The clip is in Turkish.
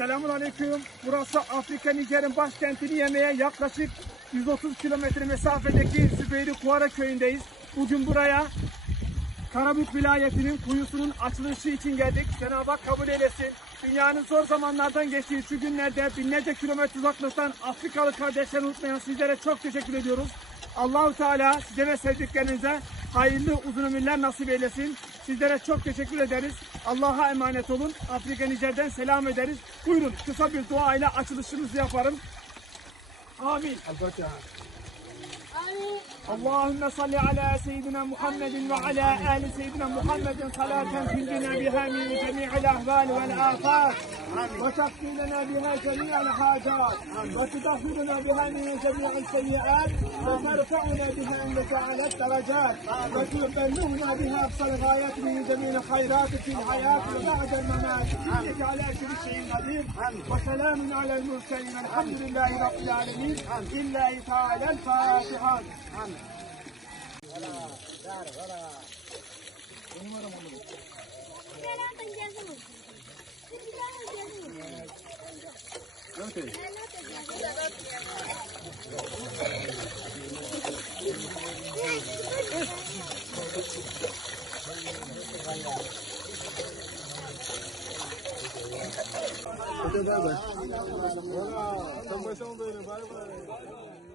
Selamun Aleyküm. Burası Afrika Nijer'in başkentini yemeye yaklaşık 130 kilometre mesafedeki Zübeyri Kuara köyündeyiz. Bugün buraya Karabük vilayetinin kuyusunun açılışı için geldik. Cenab-ı Hak kabul eylesin. Dünyanın zor zamanlardan geçtiği şu günlerde binlerce kilometre uzaklıktan Afrikalı kardeşleri unutmayan sizlere çok teşekkür ediyoruz. Allahu Teala size ve sevdiklerinize hayırlı uzun ömürler nasip eylesin. Sizlere çok teşekkür ederiz. Allah'a emanet olun. Afrika Nijer'den selam ederiz. Buyurun kısa bir dua ile açılışımızı yaparım. Amin. Allahümme salli ala seyyidina Muhammedin ve ala ali seyyidina Muhammedin salaten fil bina biha min ahval vel afat. لنا بها جميع الحاجات وتطهرنا بها من جميع السيئات. وترفعنا بها عندك على الدرجات. وتبلغنا بها أقصى الغايات من جميع الخيرات في الحياة وبعد الممات. إنك على كل شيء قدير. وسلام على المرسلين. الحمد لله رب العالمين. لله تعالى Okay. Cadê o Dada? Bora! Estamos dois, vai, vai!